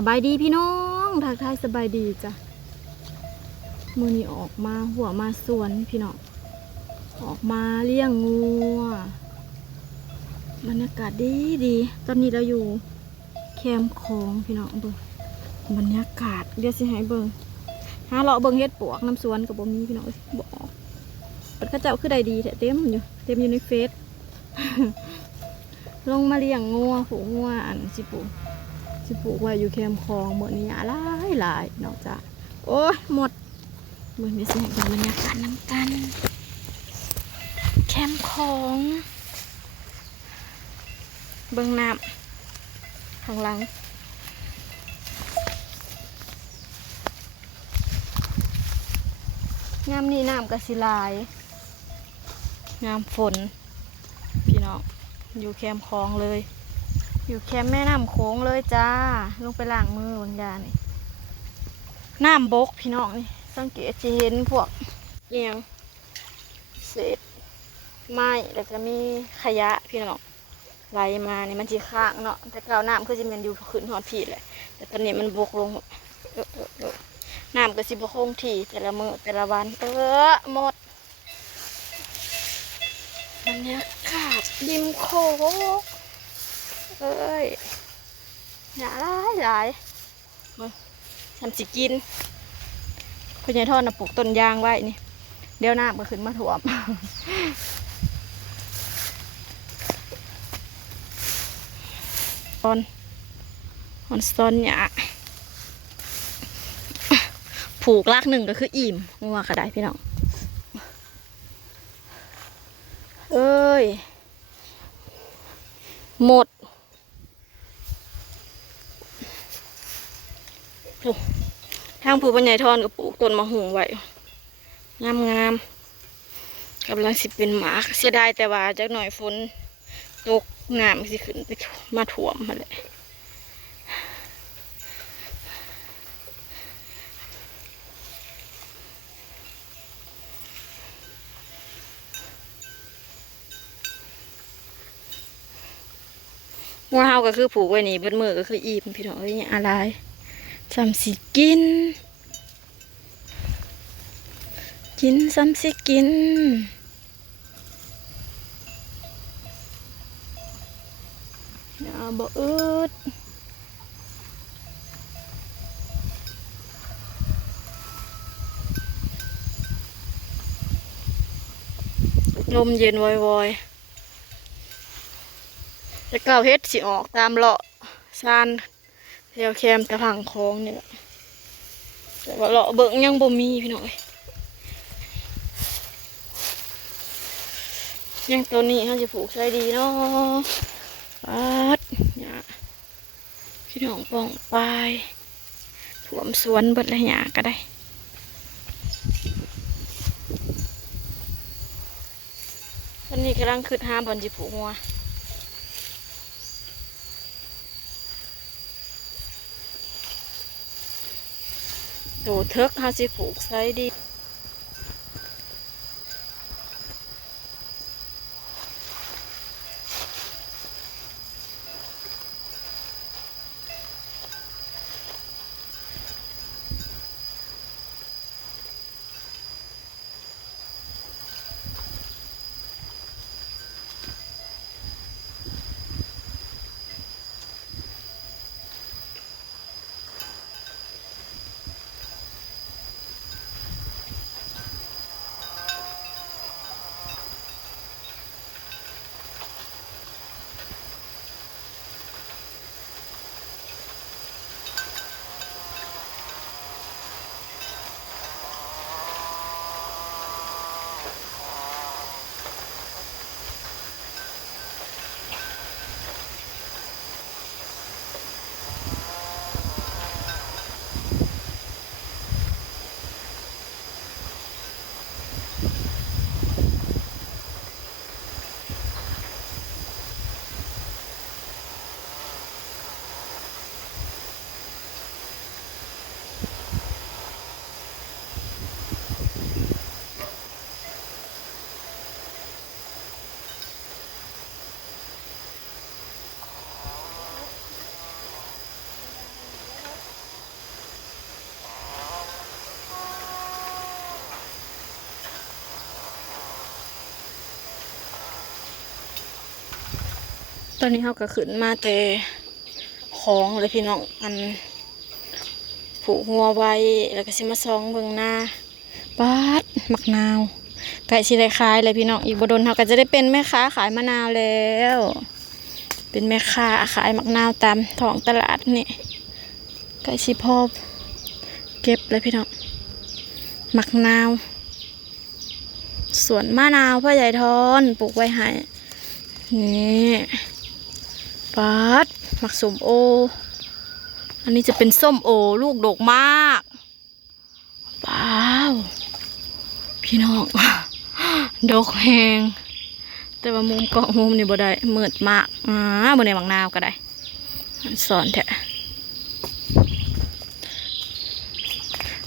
สบายดีพี่น้องทักทายสบายดีจ้ะมือนี้ออกมาหัวมาสวนพี่น้องออกมาเลี้ยงงัวบรรยากาศดีดีตอนนี้เราอยู่แคมป์ของพี่น้องเบิ่งบรรยากาศเดี๋ยวสิให้เบิ่งหาเลาะเบิ่งเฮ็ดปวกน้ำสวนกับบ่มีพี่น้องบอกเปิดข้าเจ้าคือใดดีเต็มอยู่ในเฟซ ลงมาเลี้ยงงัวผูกงัวอันสิปลูกไว้อยู่แคมป์คลองเมื่อนี้หลายนอกจากโอ้ยหมดเมื่อนี้สิให้บรรยากาศน้ำกันแคมป์คลองเบื้องน้ำข้างหลังงามนี่น้ำกระสิลายงามฝนพี่น้องอยู่แคมป์คลองเลยอยู่แคมป์แม่น้ำโขงเลยจ้าลงไปล้างมือบางอย่างนี่น้ำบกพี่น้องนี่สังเกตจะเห็นพวกเอียงเศษไม้แล้วก็มีขยะพี่น้องไหลมานี่มันจีข้างเนาะแต่กล่าวน้ำคือจะมันอยู่ขึ้นหอดผีแหละแต่ตอนนี้มันบกลงน้ำก็สิบคงถี่แต่ละมื้อแต่ละวันหมดบรรยากาศริมโขงเอ้ยหลายมาทำสิกินพ่อใหญ่ทอดน่ะปลูกต้นยางไว้นี่เดี๋ยวน้ำก็ขึ้นมาถ่วมตอนเนี่ยผูกลากหนึ่งก็คืออิ่มงัวกระไดพี่น้องเอ้ยหมดทางผู้ปัญญาทอนก็ปลูกต้นมะฮุงไว้งามกำลังสิเป็นหมากเสียดายแต่ว่าจักหน่อยฝนตกน้ำสิขึ้นไปมาถ่วมมาเลยงัวเฮาก็คือผูกไว้นี่เบิดมือก็คืออิ่มพี่น้องเอ้ยอะไรซ้ำสิกินซ้ำสิกินอย่าบ่อึดลมเย็นวอยๆจะเก่าเฮ็ดสิออกตามเลาะซานแถวแคมตะพังคลองนี่แหละแต่ว่าเลาะเบิ่งยังบ่มีพี่น้องยังตัวนี้เขาจะปลูกใส่ดีเนาะปัดเนี่ยพี่น้องปองไปถ่วมสวนเบิดละหยาก็ได้ตอนนี้กำลังขึ้นหาบอลจิปลูกหัวโตเทิกเขาจะปลูกใส่ดี ตอนนี้เขาก็ขึ้นมาแต่ของเลยพี่น้องอันผูกหัวไว้แล้วก็สิมาซองเบิ่งหน้าบาดมะนาวไก่ชิได้ขายเลยพี่น้องอีกบ่โดนเขาก็จะได้เป็นแม่ค้าขายมะนาวแล้วเป็นแม่ค้าขายมะนาวตามท้องตลาดนี่ไก่ชิพอเก็บเลยพี่น้องมะนาวสวนมะนาวพ่อใหญ่ทอนปลูกไว้ให้นี่ปาดมักส้มโออันนี้จะเป็นส้มโอลูกดกมากว้าวพี่น้องดกแหงแต่ว่ามุมกล้องมุมนี่บ่ได้มืดมากบ่ได้มักนาวก็ได้สอนแท้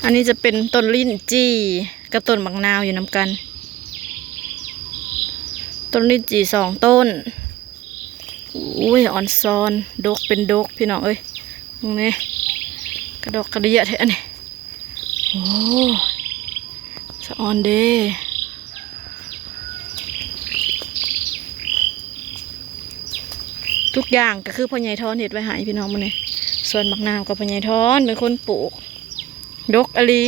อันนี้จะเป็นต้นลิ้นจี่กับต้นมักนาวอยู่นำกันต้นลิ้นจี่2 ต้นอุ้ยอ่อนซอนดกเป็นดกพี่น้องเอ้ยตรงนี้กระดกกระเดียดเท่านี้โอ้สะออนเด้ทุกอย่างก็คือพ่อใหญ่ทอนเห็ดไว้หายพี่น้องมันนี่ส่วนมักนาวกับพ่อใหญ่ทอนเป็นคนปลูกดกอลี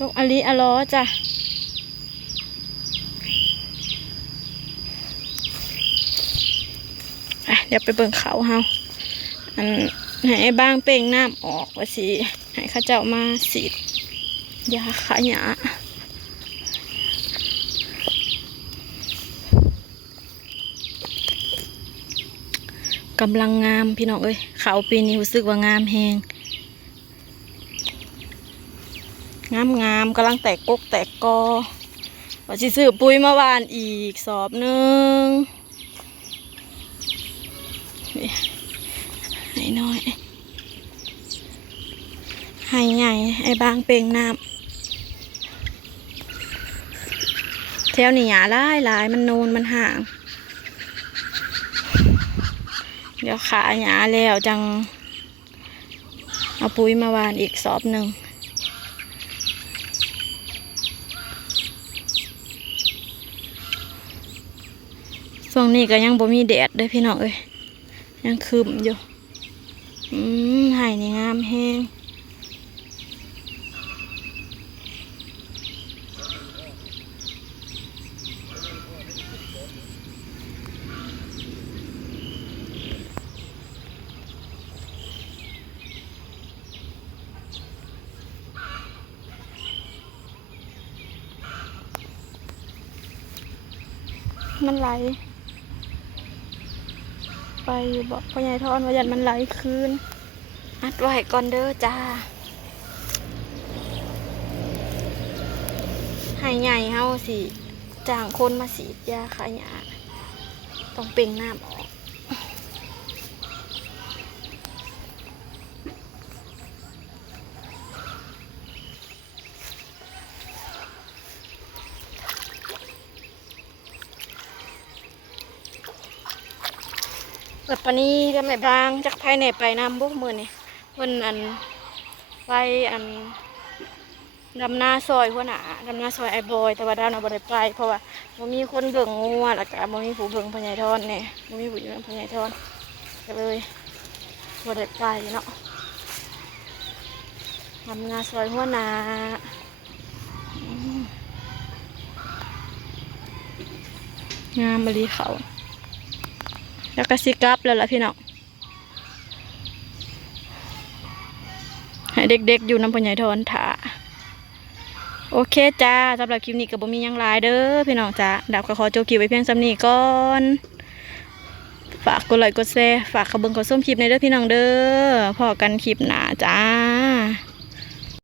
ดกอลีอะล้อจ้ะเดี๋ยวไปเบิ่งเขาเฮาอันให้บ้างเป่งน้ำออกว่าสิให้ข้าเจ้ามาสีดยาขยะกำลังงามพี่น้องเอ้ยเขาปีนี้รู้สึกว่างามแฮงงามกำลังแตกกกแตกกอว่าสิซื้อปุ๋ยมาหว่านอีกสอบหนึ่งให้น้อยให้ใหญ่ไอ้บางเป่งน้ำแถวนี้หยาหลายมันนูนมันห่างเดี๋ยวขาหยาแล้วจังเอาปุ๋ยมาวานอีกสอบหนึ่งช่วงนี้ก็ยังบ่มีแดดด้วยพี่น้องเอ้ยยังคืมอยู่ไห่นี่งามแห้งมันไหลไปบอกพ่อใหญ่ทอนว่ายันมันไหลคืนอัดไว้ก่อนเด้อจ้าให้ใหญ่เฮาสิจ้างคนมาสีดยาขยะต้องเป่งน้ำออกแบบปานนี้ก็ไม่บางจากภายในไปน้ำบุกมือนี่เพิ่นไปดำนาซอยหัวหน้าดำนาซอยไอ้บอยแต่ว่าดาวน่ะบ่ได้ไปเพราะว่าบ่มีคนเบิ่งงัวแล้วก็บ่มีผู้เบิ่งพ่อใหญ่ทอนเนี่ยบ่มีผู้อยู่พ่อใหญ่ทอนก็เลยบ่ได้ไปเนาะดำนาซอยหัวหน้างามบริเขาแล้วก็สิกลับแล้วล่ะพี่น้องให้เด็กๆอยู่น้ำพ่อใหญ่ทอนถ่าโอเคจ้าสำหรับคลิปนี้ก็บ่มีหยังหลายเด้อพี่น้องจ้าดาบก็ขอจบคลิปไว้เพียงส่ำนี้ก่อนฝากกดไลค์กดแชร์ฝากกระเบื้องกดส้มคลิปในเด้อพี่น้องเด้อพอกันคลิปหน้าจ้า